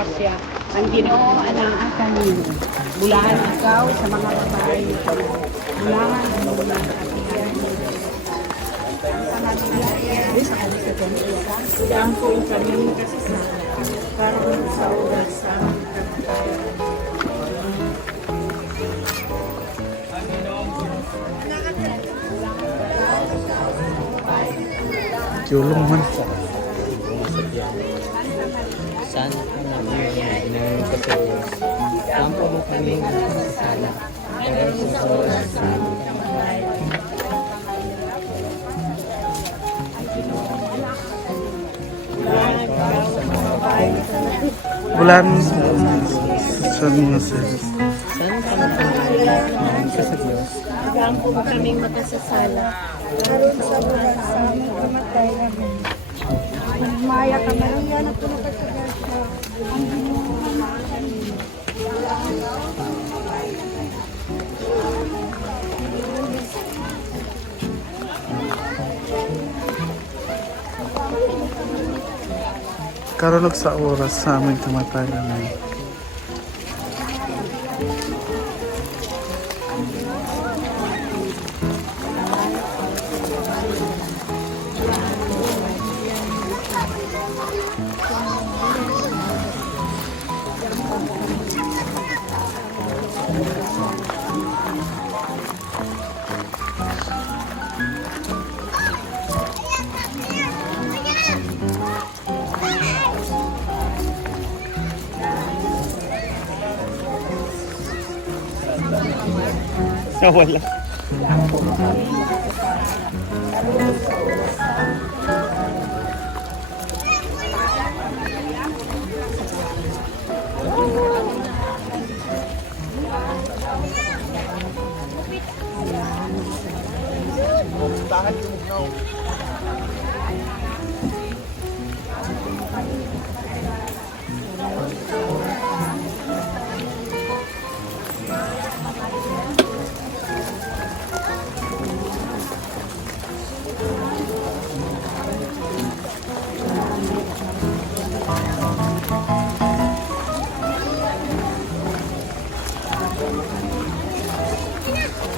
grasya ang Ginoo anaa kanimo. Bulahan ikaw sa mga babae. Bulahan ang mga atihan. Ang po kami kasasama karon sa oras sa aming kamatayan. Julong man. Sana po namin ng kapatid. Tampo mo kami ng sala. Pero sa oras sa Bulan sa mga sis. sana ka naman sa Diyos. Hanggang po kaming makasasala. Karon sa oras sa aming kamatayan. Maya ka man yan ang pinakasagasa. Ang Ginoo anaa kanimo. Karon og sa oras sa aming kamatayan. Nawala.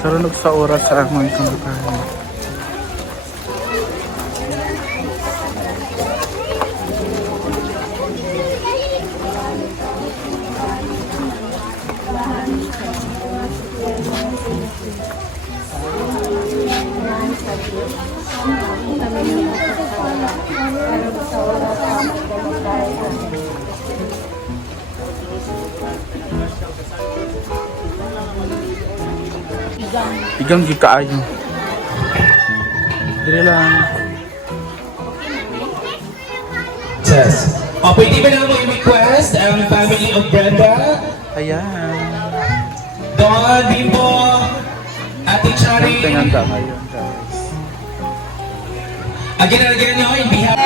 Karon og sa oras sa aming kamatayan. Igang gikaayo. Dire lang. Test. Pwede ba naman i-request ang family of Brenda? Ayan. Don, Bimbo, Ate Chari. Tingnan ta kayo, guys. Again and again, no, in behalf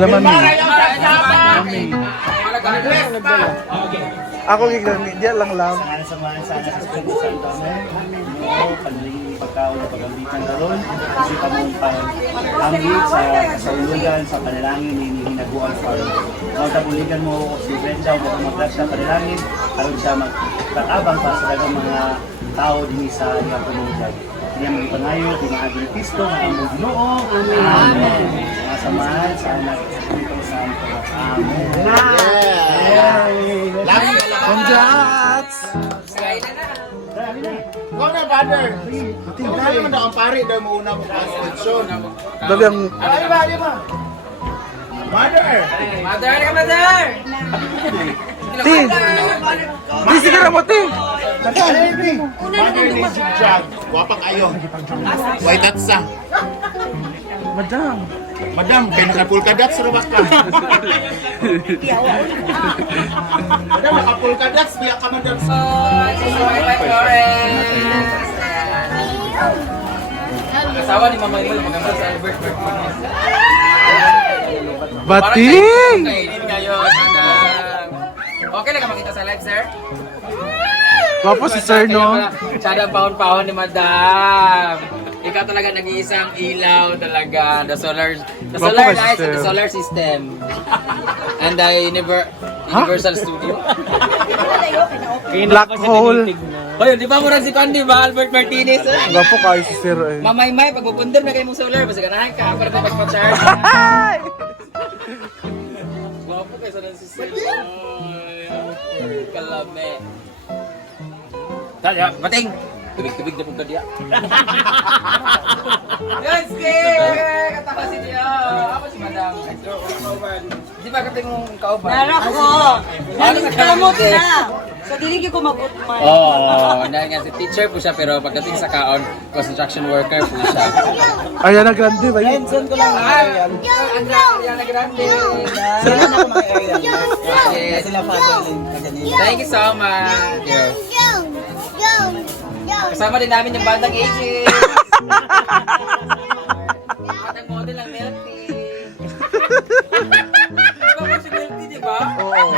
Laman mo. Ako gigani, dia lang lang. Samahan sana sa Espiritu Santo. Amen. Oo, panaligin pagkaon na pagambitan karon. Kasi kami pangambit sa ulugan, sa panalangin, hinaguan sa aron. Kung tabuligan mo si Brenda, o mag-vlog sa panalangin, aron siya magkatabang para sa dagang mga tao din sa iyang komunidad. Kaya mga pangayo, tinahagin Kristo, mga among Ginoo. Amen. Mga samahan sa anak sa Espiritu Santo. Amen. Congrats! Ikaw na, brother. Tingnan naman daw ang pari daw mo una mo constitution. Dagang Ay, ba, di ba? Mother! Ti. Ti sigara mo ti. Mother ni Jigjag. Wapang ayo. White tatsa. Madam. Madam, kaya nakapulkadat sa rabak ka. Madam, nakapulkadat. Biya ka, madam. Kasawa ni Mama Emil maganda sa Albert Martinez. Bating! Kainin ngayon, madam. Okay lang ka makita sa live, sir? Wapo si Sir, no? Sada pahon-pahon ni madam. Ikaw talaga nag-iisang ilaw talaga. The solar Gwapo lights kasi, and the sir. solar system. And the Universal Studio. Black hole. Hoy, di ba murag si Juan, di ba? Albert Martinez. Gwapo kayo si Sir. Eh. Mamay-may, pagpupundar na kayo mong solar, basta ganahan ka, para magpa-charge. Gwapo kayo sa nang sisir. Kalame. Tala, bating! Tubig-tubig na po ka diya. Yes, kay! Kataka si diya. Ako si Madam. Di ba kating mong kauban? Nara ko. Nalimot na. Sa dili ko mabutman. Oo, dahil nga si teacher po siya pero pagdating sa kaon, construction worker po siya. Ayan na grande ba yun? Saan ko lang Ariana Grande. Sila na mga Ariana. Thank you so much. Kasama din namin yung bandang Ages. Bandang model ng Melty. Diba mo si Melty, di ba? Oo.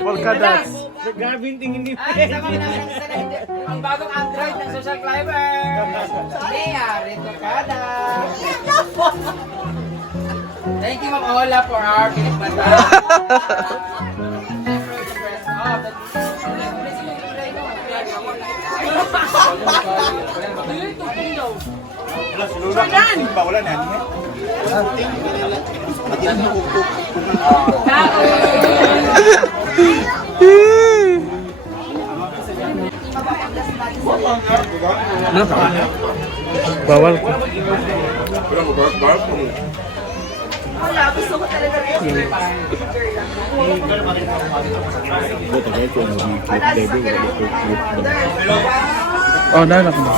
Polka dots. Ay, kasama namin ang bagong Android ng Social Climber. Lea Retocada. Thank you, Ma'am Ola, for our pinagmata. Wala, sinula ka. Wala na. Bawal ko. Oh, nanak mo.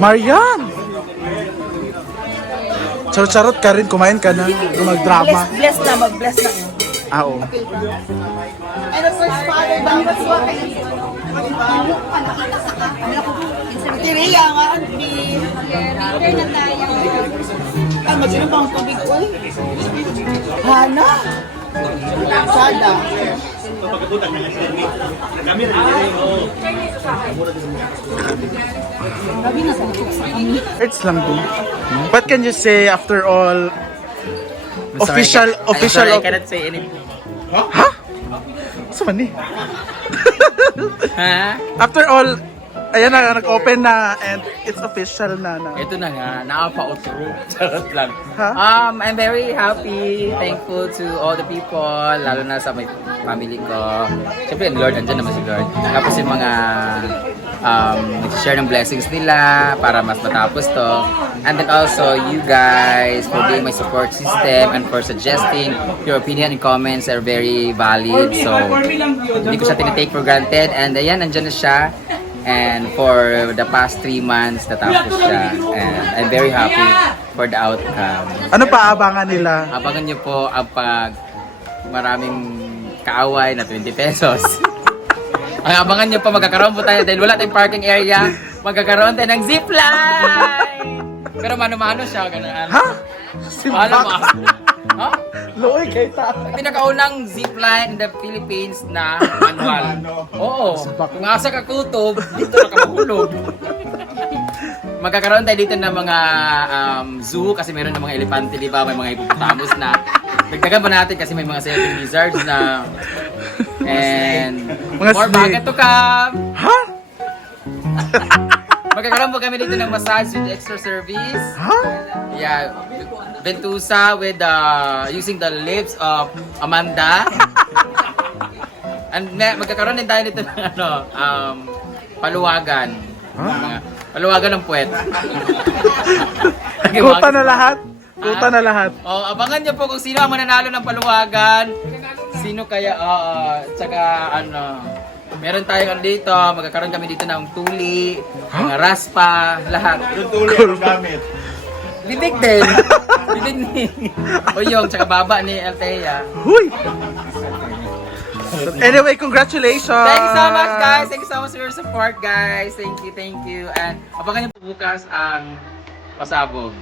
Marian! Charot-charot ka rin, kumain ka na. Mag-drama. Bless na, mag-bless na. Ah, oo. And of course, Father, bangga suwa kayo. Tiriya nga, Auntie. Later na tayo. Ay, magsino ba ang tubig ko? Hana? Sada. Sabi na sa kami. It's lang din. What can you say after all? Official. I cannot say anything. Ha? Saan man eh? Ha? After all, ayan na, nag-open na and it's official na. Ito na nga, nakapa-outro. Charot lang. Ha? I'm very happy, thankful to all the people, lalo na sa my family ko. Siyempre, Lord, andyan naman si Lord. Tapos yung mga share ng blessings nila para mas matapos to. And then also, you guys for being my support system and for suggesting your opinion and comments are very valid. So, hindi ko siya tinitake for granted. And ayan, andyan na siya. And for the past 3 months, natapos siya. And I'm very happy for the outcome. Ano pa abangan nila? Abangan niyo po ang pag maraming kaaway na 20 pesos. Ang abangan niyo po, magkakaroon po tayo dahil wala tayong parking area. Magkakaroon tayo ng zipline! Pero mano-mano siya, gano'n. Ha? Alam mo? Ha? Loy kay ta. Pinakaunang zipline in the Philippines na manual. Oo. Kung asa ka kutob, dito na ka mahulog. Magkakaroon tayo dito ng mga zoo kasi meron ng mga elepante, di ba? May mga hippopotamus na. Dagdagan pa natin kasi may mga sleeping lizards na. And Mga more snake. bagat to come. Ha? Magkakaroon po kami dito ng massage with extra service. Ha? Yeah, Ventusa with using the lips of Amanda. And magkakaroon din tayo dito ng paluwagan. Mga paluwagan ng puwet. Kuta na lahat? Kuta na lahat. Oh, abangan niyo po kung sino ang mananalo ng paluwagan. Sino kaya tsaka meron tayo dito, magkakaroon kami dito ng tuli, mga raspa, lahat. Yung tuloy ang gamit. Bibig din. Bibig ni Oyong, tsaka baba ni Althea. Huy! Anyway, congratulations! Thank you so much, guys. Thank you so much for your support, guys. Thank you, thank you. And abangan niyo po bukas ang pasabog.